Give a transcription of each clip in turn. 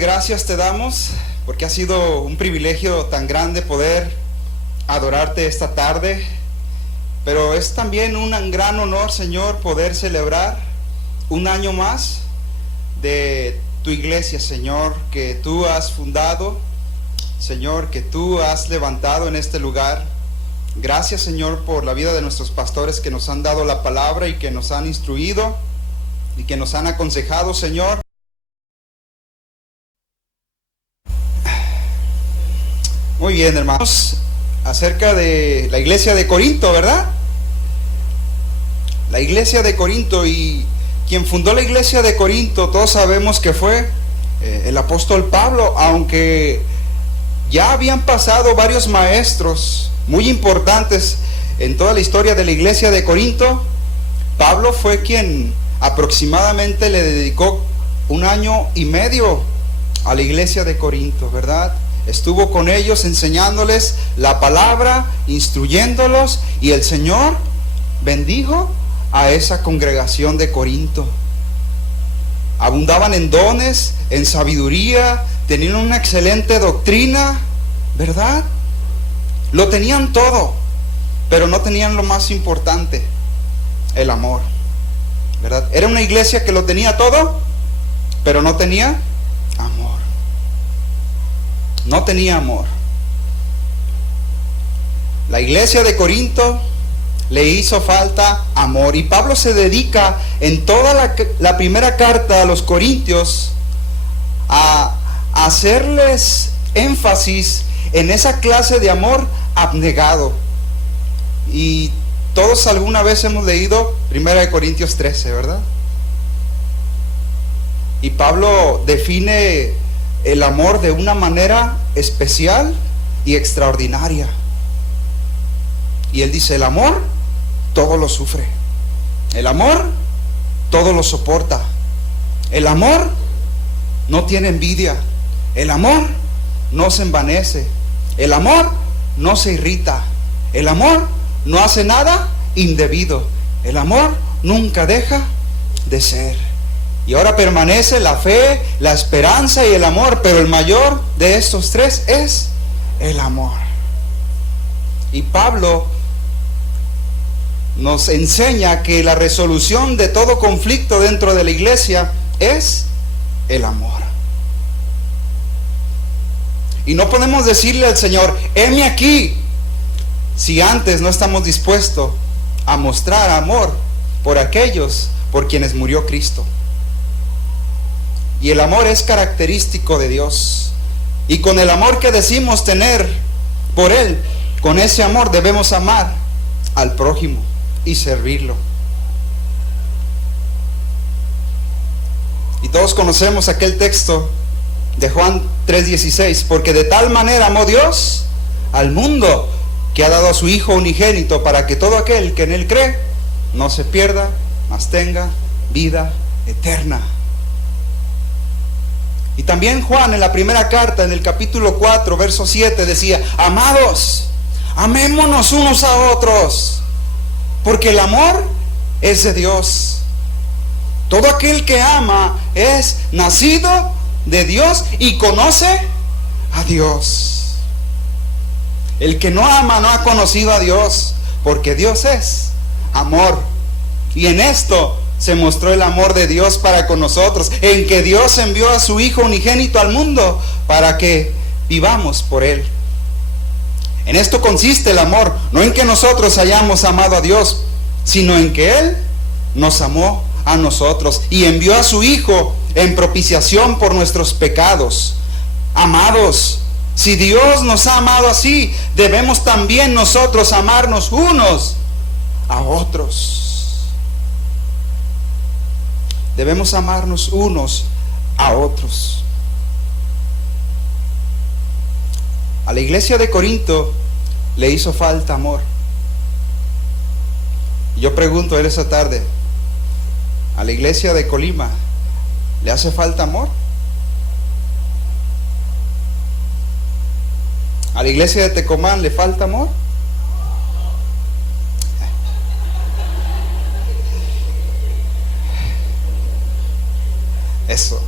gracias te damos porque ha sido un privilegio tan grande poder adorarte esta tarde, pero es también un gran honor, Señor, poder celebrar un año más de tu iglesia, Señor, que tú has fundado, Señor, que tú has levantado en este lugar. Gracias, Señor, por la vida de nuestros pastores que nos han dado la palabra y que nos han instruido y que nos han aconsejado, Señor. Muy bien, hermanos, acerca de la iglesia de Corinto, ¿verdad? La iglesia de Corinto, y quien fundó la iglesia de Corinto, todos sabemos que fue el apóstol Pablo, aunque ya habían pasado varios maestros muy importantes en toda la historia de la iglesia de Corinto. Pablo fue quien aproximadamente le dedicó 1 año y medio a la iglesia de Corinto, ¿verdad? Estuvo con ellos enseñándoles la palabra, instruyéndolos, y el Señor bendijo a esa congregación de Corinto. Abundaban en dones, en sabiduría, tenían una excelente doctrina, ¿verdad? Lo tenían todo, pero no tenían lo más importante, el amor, ¿verdad? Era una iglesia que lo tenía todo, pero no tenía amor. No tenía amor. La iglesia de Corinto le hizo falta amor, y Pablo se dedica en toda la primera carta a los corintios a hacerles énfasis en esa clase de amor abnegado. Y todos alguna vez hemos leído 1 Corintios 13, ¿verdad? Y Pablo define el amor de una manera especial y extraordinaria. Y él dice: el amor todo lo sufre, el amor todo lo soporta, el amor no tiene envidia, el amor no se envanece, el amor no se irrita, el amor no hace nada indebido, el amor nunca deja de ser. Y ahora permanece la fe, la esperanza y el amor, pero el mayor de estos tres es el amor. Y Pablo nos enseña que la resolución de todo conflicto dentro de la iglesia es el amor. Y no podemos decirle al Señor: heme aquí, si antes no estamos dispuestos a mostrar amor por aquellos por quienes murió Cristo. Y el amor es característico de Dios, y con el amor que decimos tener por Él, con ese amor debemos amar al prójimo y servirlo. Y todos conocemos aquel texto de Juan 3:16: porque de tal manera amó Dios al mundo, que ha dado a su Hijo unigénito, para que todo aquel que en Él cree no se pierda, mas tenga vida eterna. Y también Juan, en la primera carta, en el capítulo 4, verso 7, decía: amados, amémonos unos a otros, porque el amor es de Dios. Todo aquel que ama es nacido de Dios y conoce a Dios. El que no ama no ha conocido a Dios, porque Dios es amor. Y en esto se mostró el amor de Dios para con nosotros, en que Dios envió a su Hijo unigénito al mundo para que vivamos por Él. En esto consiste el amor, no en que nosotros hayamos amado a Dios, sino en que Él nos amó a nosotros y envió a su Hijo en propiciación por nuestros pecados. Amados, si Dios nos ha amado así, debemos también nosotros amarnos unos a otros. Debemos amarnos unos a otros. A la iglesia de Corinto le hizo falta amor. Y yo pregunto en esa tarde: ¿a la iglesia de Colima le hace falta amor? ¿A la iglesia de Tecomán le falta amor? Eso.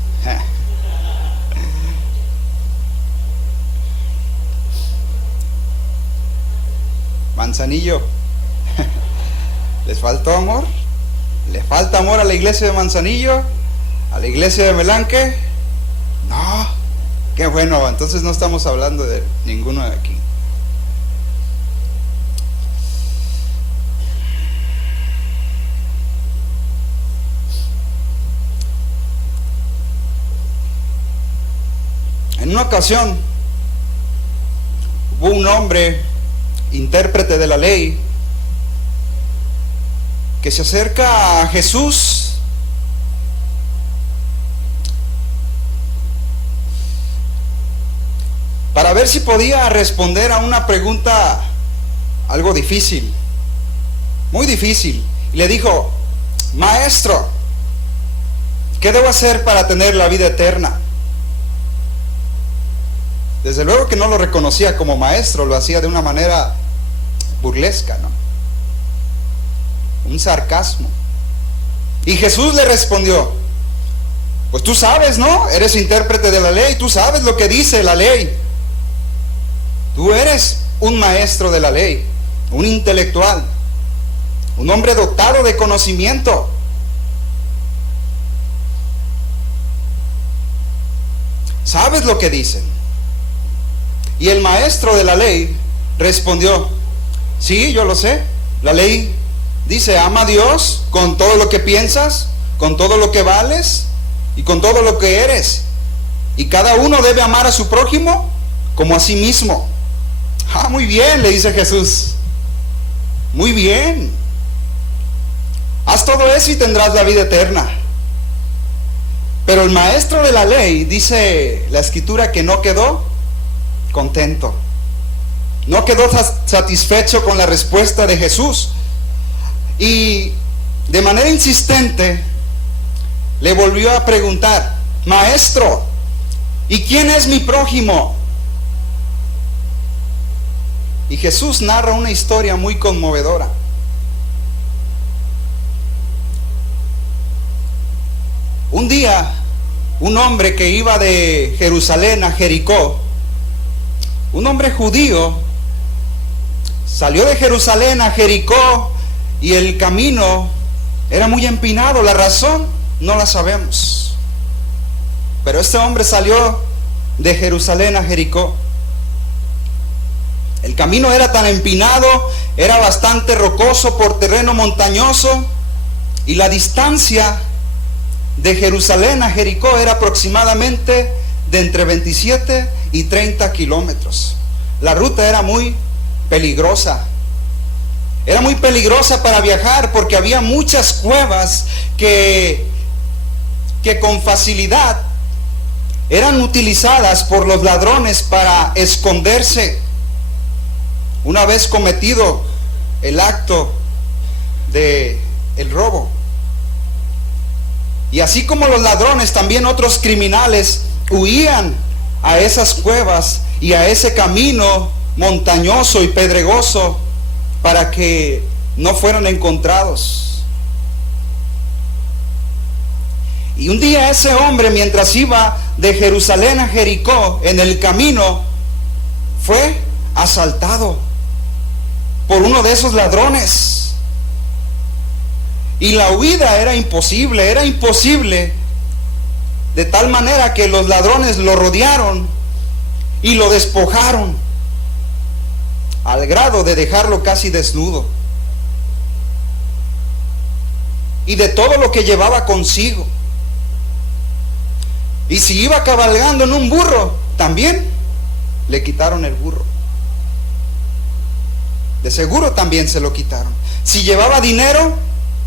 Manzanillo, ¿les faltó amor? ¿Le falta amor a la iglesia de Manzanillo? ¿A la iglesia de Melanque? No, qué bueno, entonces no estamos hablando de ninguno de aquí. En una ocasión hubo un hombre, intérprete de la ley, que se acerca a Jesús para ver si podía responder a una pregunta algo difícil, muy difícil. Y le dijo: Maestro, ¿qué debo hacer para tener la vida eterna? Desde luego que no lo reconocía como maestro, lo hacía de una manera burlesca, ¿no? Un sarcasmo. Y Jesús le respondió: pues tú sabes, ¿no? Eres intérprete de la ley, tú sabes lo que dice la ley. Tú eres un maestro de la ley, un intelectual, un hombre dotado de conocimiento. ¿Sabes lo que dicen? Y el maestro de la ley respondió: sí, yo lo sé. La ley dice: ama a Dios con todo lo que piensas, con todo lo que vales y con todo lo que eres. Y cada uno debe amar a su prójimo como a sí mismo. Ah, muy bien, le dice Jesús. Muy bien. Haz todo eso y tendrás la vida eterna. Pero el maestro de la ley, dice la escritura, que no quedó contento. No quedó satisfecho con la respuesta de Jesús. Y de manera insistente le volvió a preguntar: Maestro, ¿y quién es mi prójimo? Y Jesús narra una historia muy conmovedora. Un día, un hombre que iba de Jerusalén a Jericó, un hombre judío, salió de Jerusalén a Jericó y el camino era muy empinado. La razón no la sabemos. Pero este hombre salió de Jerusalén a Jericó. El camino era tan empinado, era bastante rocoso por terreno montañoso, y la distancia de Jerusalén a Jericó era aproximadamente de entre 27 y 30 kilómetros. La ruta era muy peligrosa. Era muy peligrosa para viajar porque había muchas cuevas que con facilidad eran utilizadas por los ladrones para esconderse una vez cometido el acto de el robo. Y así como los ladrones, también otros criminales huían a esas cuevas y a ese camino montañoso y pedregoso para que no fueran encontrados. Y un día ese hombre, mientras iba de Jerusalén a Jericó, en el camino fue asaltado por uno de esos ladrones. Y la huida era imposible, de tal manera que los ladrones lo rodearon y lo despojaron, al grado de dejarlo casi desnudo, y de todo lo que llevaba consigo. Y si iba cabalgando en un burro, también le quitaron el burro. De seguro también se lo quitaron. Si llevaba dinero,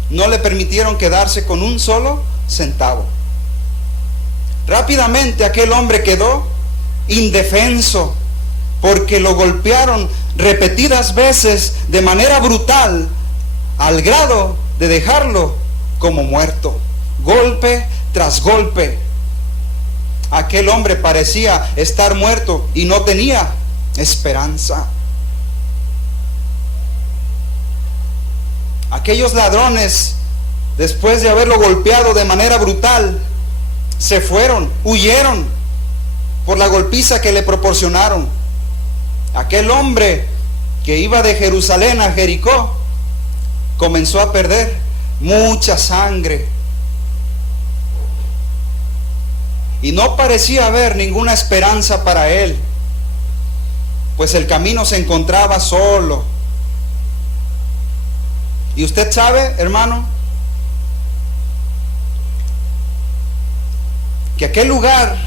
no le permitieron quedarse con un solo centavo. Rápidamente aquel hombre quedó indefenso, porque lo golpearon repetidas veces de manera brutal, al grado de dejarlo como muerto, golpe tras golpe. Aquel hombre parecía estar muerto y no tenía esperanza. Aquellos ladrones, después de haberlo golpeado de manera brutal, se fueron, huyeron por la golpiza que le proporcionaron. Aquel hombre que iba de Jerusalén a Jericó, comenzó a perder mucha sangre. Y no parecía haber ninguna esperanza para él, pues el camino se encontraba solo. Y usted sabe, hermano, que aquel lugar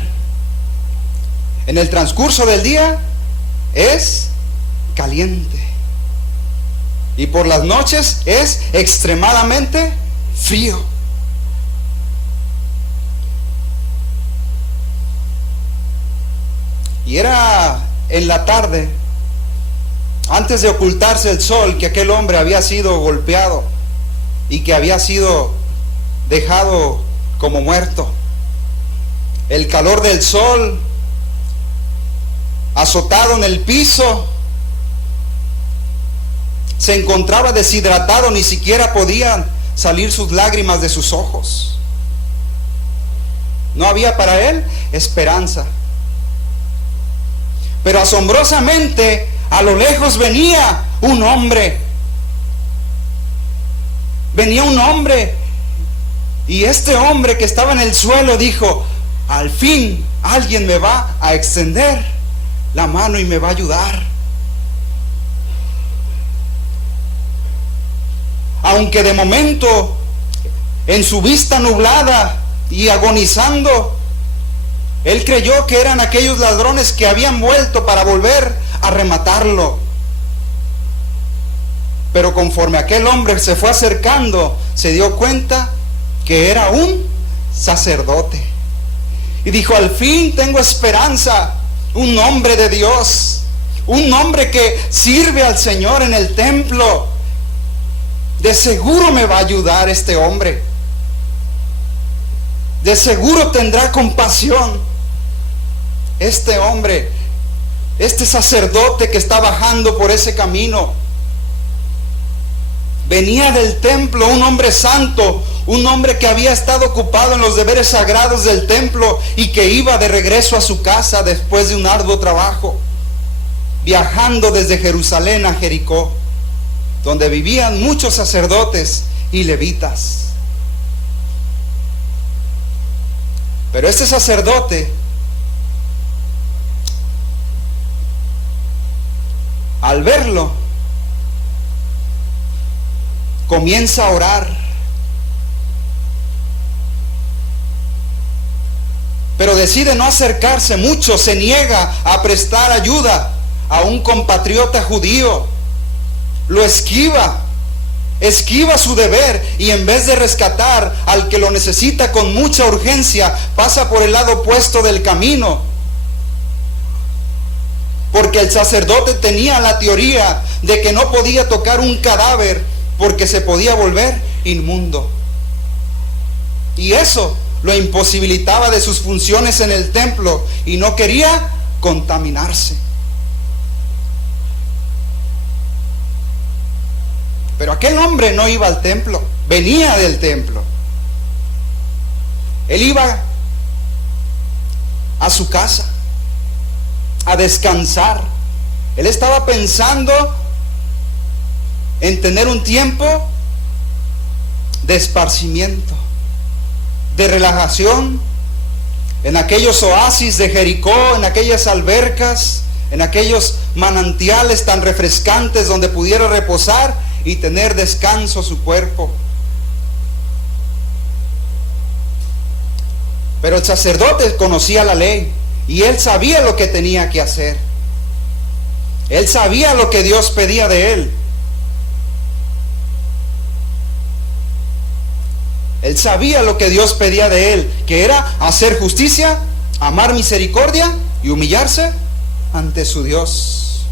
en el transcurso del día es caliente y por las noches es extremadamente frío. Y era en la tarde, antes de ocultarse el sol, que aquel hombre había sido golpeado y que había sido dejado como muerto. El calor del sol, azotado en el piso, se encontraba deshidratado, ni siquiera podían salir sus lágrimas de sus ojos. No había para él esperanza. Pero asombrosamente, a lo lejos venía un hombre. Venía un hombre. Y este hombre que estaba en el suelo dijo: al fin alguien me va a extender la mano y me va a ayudar. Aunque de momento, en su vista nublada y agonizando, él creyó que eran aquellos ladrones que habían vuelto para volver a rematarlo. Pero conforme aquel hombre se fue acercando, se dio cuenta que era un sacerdote. Y dijo: al fin tengo esperanza, un hombre de Dios, un hombre que sirve al Señor en el templo. De seguro me va a ayudar este hombre. De seguro tendrá compasión este hombre, este sacerdote que está bajando por ese camino. Venía del templo, un hombre santo, un hombre que había estado ocupado en los deberes sagrados del templo y que iba de regreso a su casa después de un arduo trabajo, viajando desde Jerusalén a Jericó, donde vivían muchos sacerdotes y levitas. Pero este sacerdote, al verlo, comienza a orar. Pero decide no acercarse mucho, se niega a prestar ayuda a un compatriota judío. Lo esquiva su deber, y en vez de rescatar al que lo necesita con mucha urgencia, pasa por el lado opuesto del camino. Porque el sacerdote tenía la teoría de que no podía tocar un cadáver porque se podía volver inmundo. Y eso lo imposibilitaba de sus funciones en el templo y no quería contaminarse. Pero aquel hombre no iba al templo, venía del templo. Él iba a su casa a descansar. Él estaba pensando en tener un tiempo de esparcimiento, de relajación, en aquellos oasis de Jericó, en aquellas albercas, en aquellos manantiales tan refrescantes donde pudiera reposar y tener descanso su cuerpo. Pero el sacerdote conocía la ley y él sabía lo que tenía que hacer. Él sabía lo que Dios pedía de él. Él sabía lo que Dios pedía de él, que era hacer justicia, amar misericordia y humillarse ante su Dios.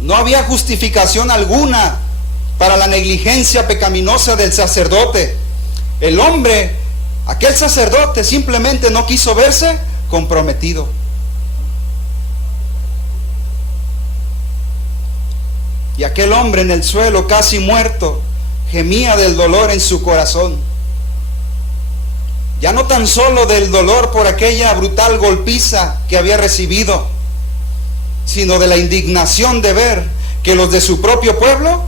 No había justificación alguna para la negligencia pecaminosa del sacerdote. El hombre, aquel sacerdote, simplemente no quiso verse comprometido. Y aquel hombre en el suelo, casi muerto, gemía del dolor en su corazón. Ya no tan solo del dolor por aquella brutal golpiza que había recibido, sino de la indignación de ver que los de su propio pueblo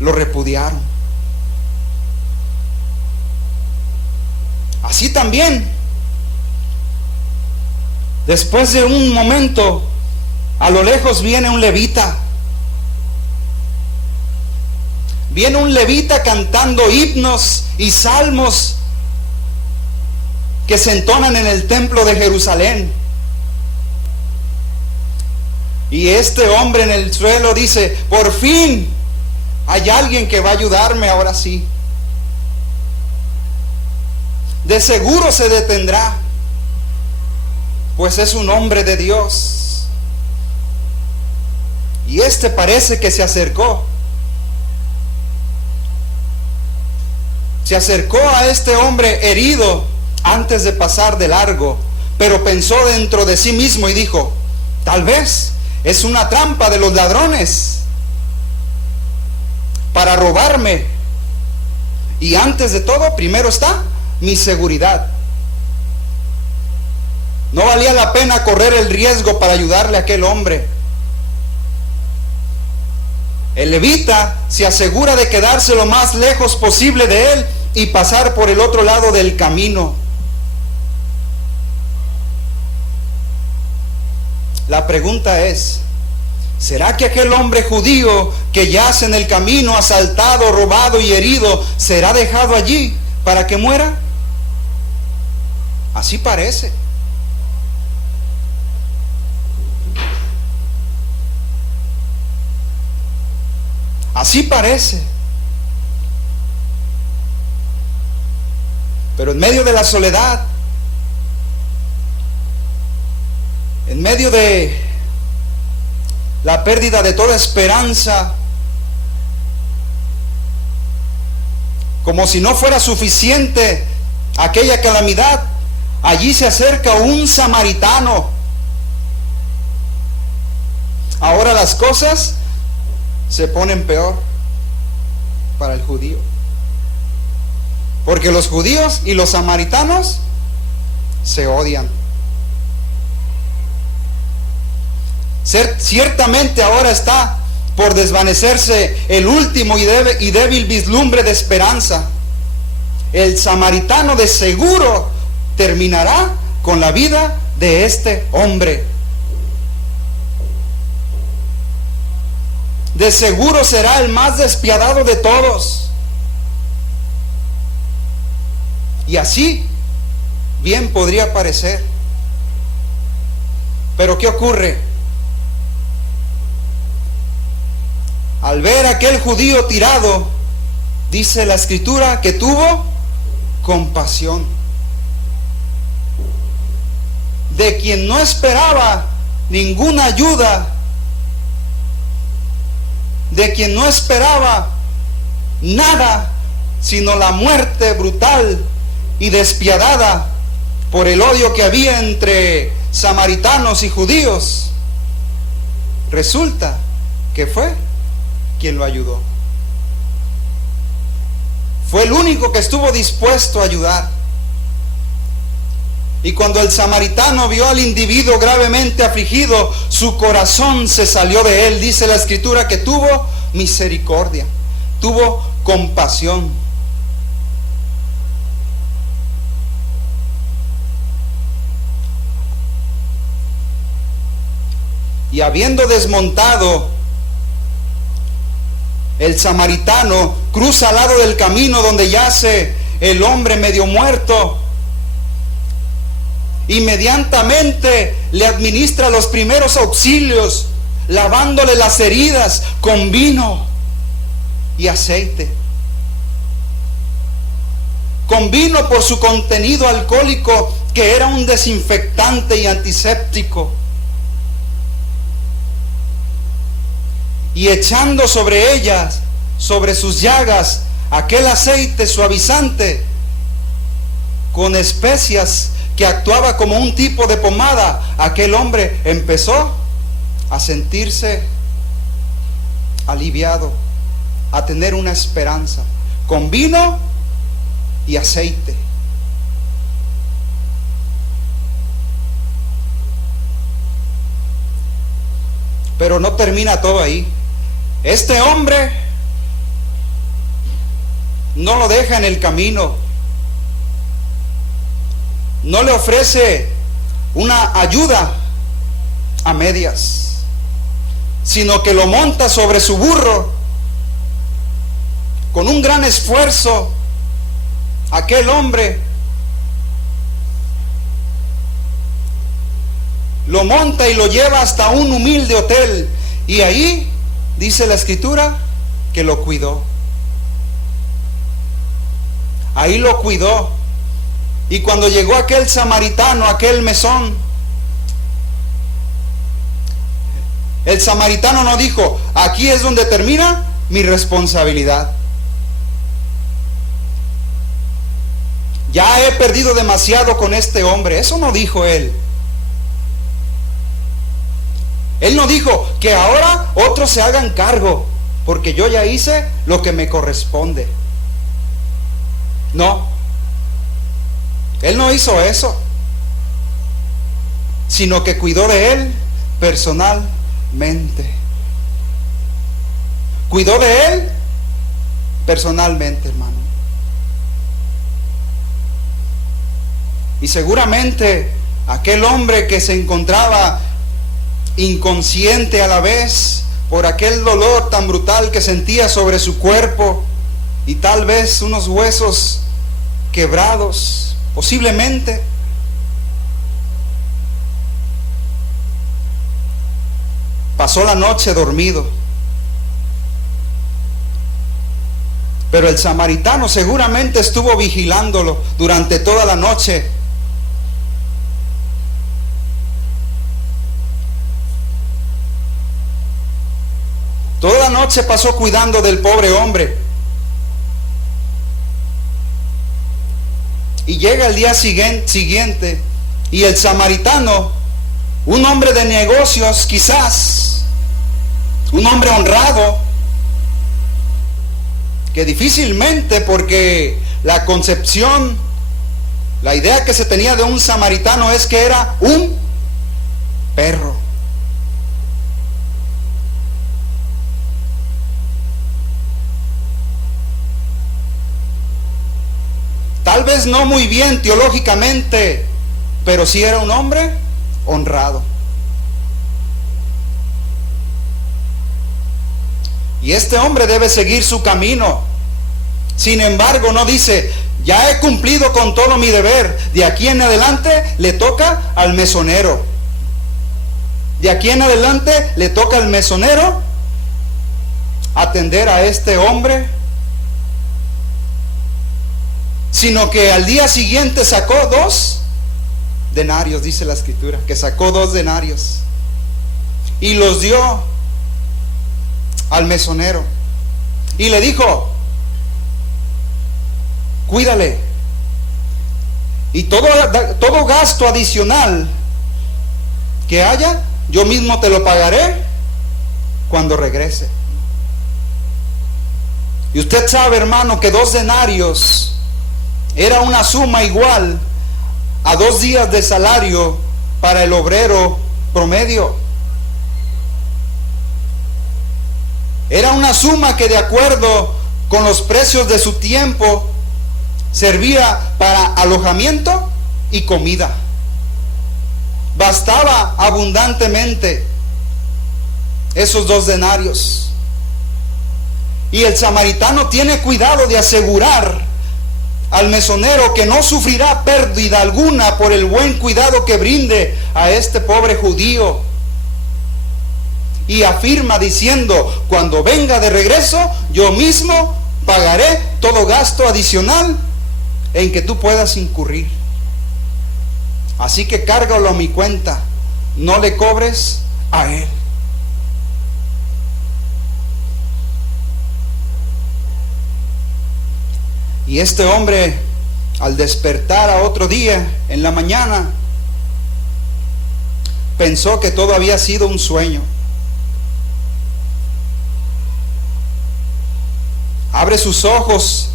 lo repudiaron. Así también, después de un momento, a lo lejos viene un levita. Viene un levita cantando himnos y salmos que se entonan en el templo de Jerusalén. Y este hombre en el suelo dice: por fin hay alguien que va a ayudarme ahora sí. De seguro se detendrá, pues es un hombre de Dios. Y este parece que se acercó. Se acercó a este hombre herido antes de pasar de largo, pero pensó dentro de sí mismo y dijo: tal vez es una trampa de los ladrones para robarme. Y antes de todo, primero está mi seguridad. No valía la pena correr el riesgo para ayudarle a aquel hombre. El levita se asegura de quedarse lo más lejos posible de él y pasar por el otro lado del camino. La pregunta es: ¿será que aquel hombre judío que yace en el camino, asaltado, robado y herido, será dejado allí para que muera? Así parece. Así parece. Pero en medio de la soledad, en medio de la pérdida de toda esperanza, como si no fuera suficiente aquella calamidad, allí se acerca un samaritano. Ahora las cosas se ponen peor para el judío, porque los judíos y los samaritanos se odian. Ciertamente ahora está por desvanecerse el último y débil vislumbre de esperanza. El samaritano de seguro terminará con la vida de este hombre. De seguro será el más despiadado de todos. Y así bien podría parecer. Pero ¿qué ocurre? Al ver a aquel judío tirado, dice la Escritura que tuvo compasión. De quien no esperaba ninguna ayuda, de quien no esperaba nada, sino la muerte brutal y despiadada por el odio que había entre samaritanos y judíos. Resulta que fue quien lo ayudó. Fue el único que estuvo dispuesto a ayudar. Y cuando el samaritano vio al individuo gravemente afligido, su corazón se salió de él. Dice la Escritura que tuvo misericordia, tuvo compasión. Y habiendo desmontado, el samaritano cruza al lado del camino donde yace el hombre medio muerto. Inmediatamente le administra los primeros auxilios, lavándole las heridas con vino y aceite. Con vino por su contenido alcohólico, que era un desinfectante y antiséptico. Y echando sobre ellas, sobre sus llagas, aquel aceite suavizante con especias que actuaba como un tipo de pomada, aquel hombre empezó a sentirse aliviado, a tener una esperanza, con vino y aceite. Pero no termina todo ahí. Este hombre no lo deja en el camino, no le ofrece una ayuda a medias, sino que lo monta sobre su burro con un gran esfuerzo. Aquel hombre lo monta y lo lleva hasta un humilde hotel, y ahí dice la escritura que lo cuidó. Ahí lo cuidó. Y cuando llegó aquel samaritano, aquel mesón, el samaritano no dijo: aquí es donde termina mi responsabilidad. Ya he perdido demasiado con este hombre. Eso no dijo él. Él no dijo que ahora otros se hagan cargo, porque yo ya hice lo que me corresponde. No. Él no hizo eso, sino que cuidó de él personalmente. Cuidó de él personalmente, hermano. Y seguramente aquel hombre que se encontraba inconsciente a la vez por aquel dolor tan brutal que sentía sobre su cuerpo, y tal vez unos huesos quebrados, posiblemente, pasó la noche dormido. Pero el samaritano seguramente estuvo vigilándolo durante toda la noche. Toda la noche pasó cuidando del pobre hombre. Y llega el día siguiente, y el samaritano, un hombre de negocios quizás, un hombre honrado, que difícilmente, porque la concepción, la idea que se tenía de un samaritano es que era un perro. Tal vez no muy bien teológicamente, pero sí era un hombre honrado. Y este hombre debe seguir su camino. Sin embargo, no dice: ya he cumplido con todo mi deber, de aquí en adelante le toca al mesonero. De aquí en adelante le toca al mesonero atender a este hombre. Sino que al día siguiente sacó 2 denarios, dice la escritura, que sacó 2 denarios y los dio al mesonero y le dijo: cuídale, y todo gasto adicional que haya, yo mismo te lo pagaré cuando regrese. Y usted sabe, hermano, que 2 denarios era una suma igual a 2 días de salario para el obrero promedio. Era una suma que, de acuerdo con los precios de su tiempo, servía para alojamiento y comida. Bastaba abundantemente esos 2 denarios. Y el samaritano tiene cuidado de asegurar al mesonero que no sufrirá pérdida alguna por el buen cuidado que brinde a este pobre judío. Y afirma diciendo: cuando venga de regreso, yo mismo pagaré todo gasto adicional en que tú puedas incurrir. Así que cárgalo a mi cuenta, no le cobres a él. Y este hombre, al despertar a otro día en la mañana, pensó que todo había sido un sueño. Abre sus ojos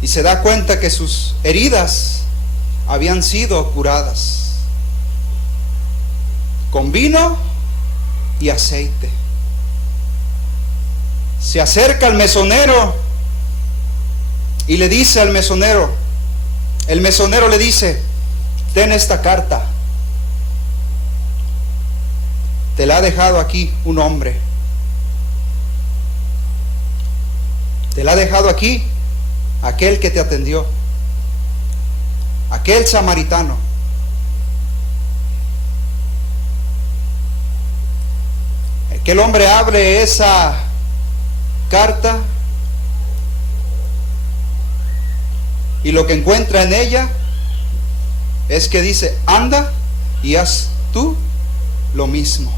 y se da cuenta que sus heridas habían sido curadas con vino y aceite. Se acerca al mesonero y le dice al mesonero, el mesonero le dice: ten esta carta, te la ha dejado aquí un hombre, te la ha dejado aquí aquel que te atendió, aquel samaritano. Aquel hombre abre esa carta y lo que encuentra en ella es que dice: anda y haz tú lo mismo.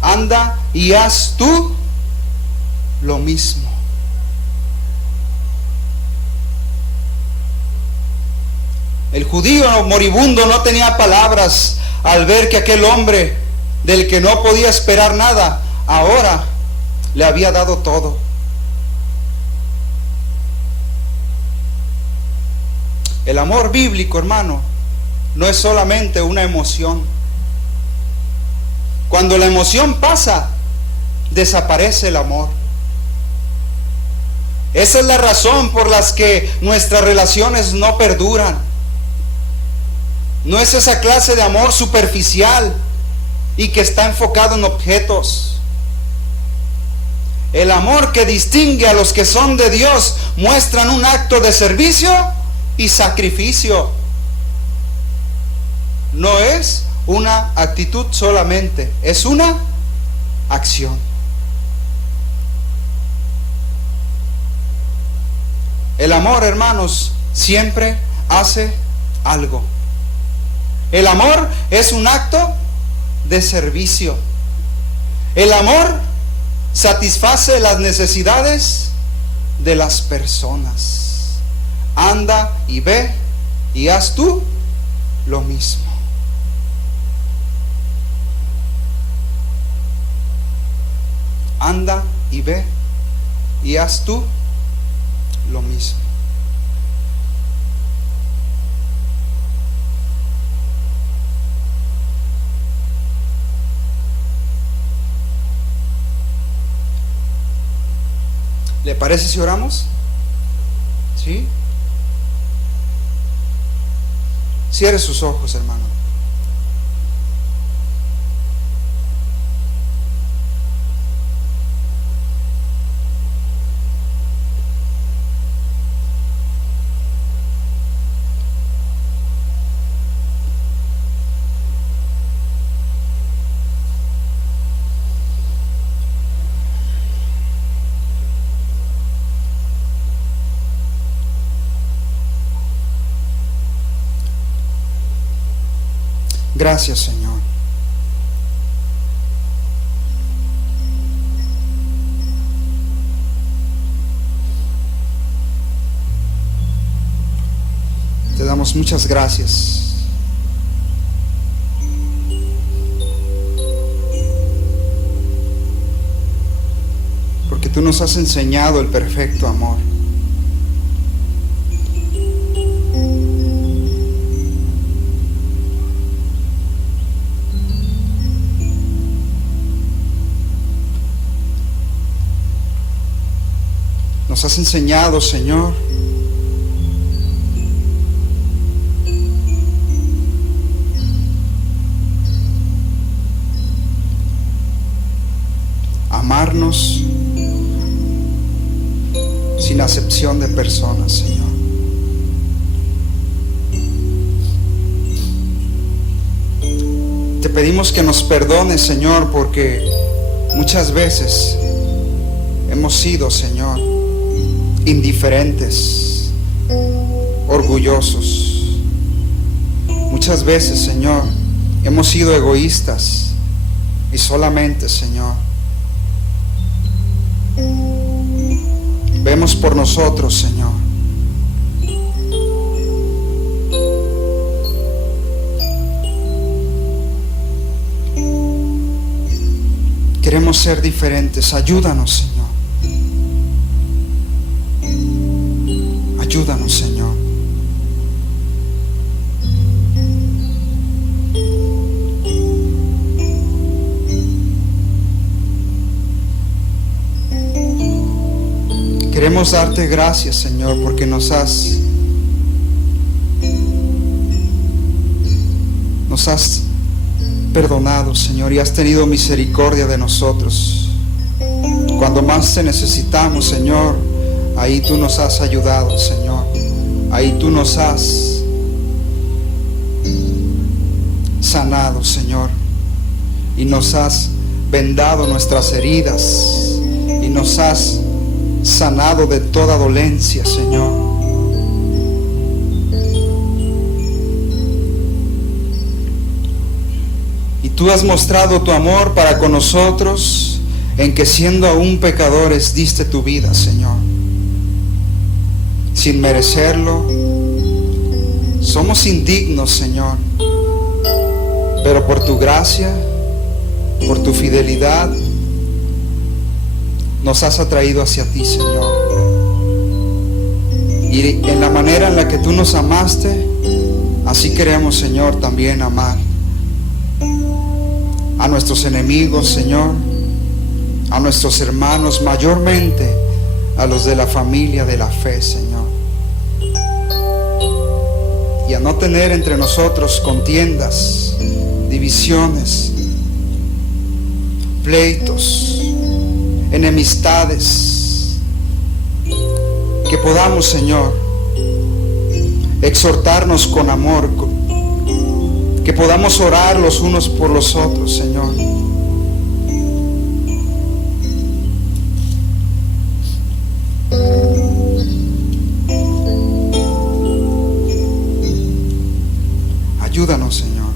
Anda y haz tú lo mismo. El judío moribundo no tenía palabras al ver que aquel hombre del que no podía esperar nada, ahora le había dado todo. El amor bíblico, hermano, no es solamente una emoción. Cuando la emoción pasa, desaparece el amor. Esa es la razón por la que nuestras relaciones no perduran. No es esa clase de amor superficial y que está enfocado en objetos. El amor que distingue a los que son de Dios muestran un acto de servicio y sacrificio. No es una actitud solamente, es una acción. El amor, hermanos, siempre hace algo. El amor es un acto de servicio. El amor satisface las necesidades de las personas. Anda y ve y haz tú lo mismo. Anda y ve y haz tú lo mismo. ¿Le parece si oramos? ¿Sí? Cierre sus ojos, hermano. Gracias, Señor. Te damos muchas gracias. Porque tú nos has enseñado el perfecto amor. Nos has enseñado, Señor, amarnos sin acepción de personas, Señor. Te pedimos que nos perdones, Señor, porque muchas veces hemos sido, Señor, indiferentes, orgullosos. Muchas veces, Señor, hemos sido egoístas y solamente, Señor, vemos por nosotros, Señor. Queremos ser diferentes. Ayúdanos, Señor. Ayúdanos, Señor. queremos darte gracias, Señor, porque nos has perdonado, Señor, y has tenido misericordia de nosotros. Cuando más te necesitamos, Señor, ahí tú nos has ayudado, Señor. Ahí tú nos has sanado, Señor, y nos has vendado nuestras heridas y nos has sanado de toda dolencia, Señor. Y tú has mostrado tu amor para con nosotros, en que siendo aún pecadores diste tu vida, Señor. Sin merecerlo, somos indignos, Señor, pero por tu gracia, por tu fidelidad, nos has atraído hacia ti, Señor. Y en la manera en la que tú nos amaste, así queremos, Señor, también amar a nuestros enemigos, Señor, a nuestros hermanos, mayormente a los de la familia de la fe, Señor. Y a no tener entre nosotros contiendas, divisiones, pleitos, enemistades. Que podamos, Señor, exhortarnos con amor, que podamos orar los unos por los otros, Señor. Ayúdanos, Señor,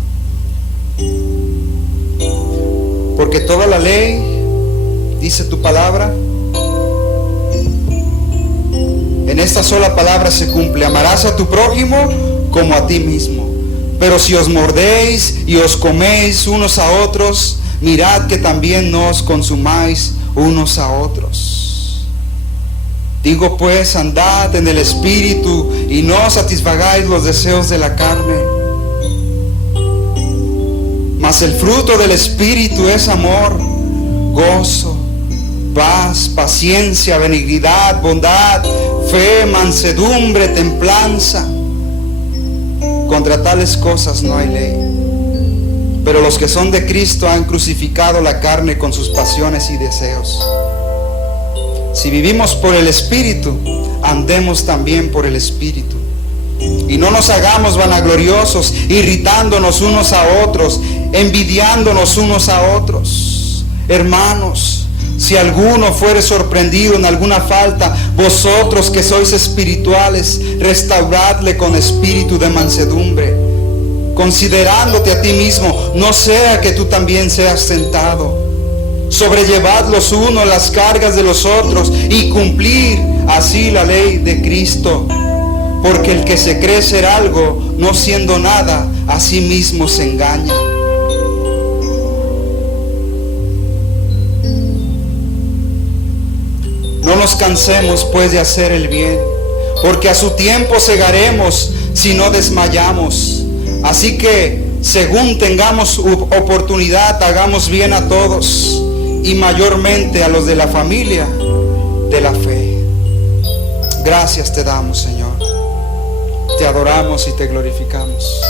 porque toda la ley, dice tu palabra, en esta sola palabra se cumple: amarás a tu prójimo como a ti mismo. Pero si os mordéis y os coméis unos a otros, mirad que también no os consumáis unos a otros. Digo pues, andad en el Espíritu y no satisfagáis los deseos de la carne. Mas el fruto del Espíritu es amor, gozo, paz, paciencia, benignidad, bondad, fe, mansedumbre, templanza. Contra tales cosas no hay ley. Pero los que son de Cristo han crucificado la carne con sus pasiones y deseos. Si vivimos por el Espíritu, andemos también por el Espíritu. Y no nos hagamos vanagloriosos, irritándonos unos a otros, envidiándonos unos a otros. Hermanos, si alguno fuere sorprendido en alguna falta, vosotros que sois espirituales, restauradle con espíritu de mansedumbre, considerándote a ti mismo, no sea que tú también seas tentado. Sobrellevad los unos las cargas de los otros y cumplir así la ley de Cristo. Porque el que se cree ser algo, no siendo nada, a sí mismo se engaña. No nos cansemos pues de hacer el bien, porque a su tiempo segaremos si no desmayamos. Así que, según tengamos oportunidad, hagamos bien a todos, y mayormente a los de la familia de la fe. Gracias te damos, Señor. Te adoramos y te glorificamos.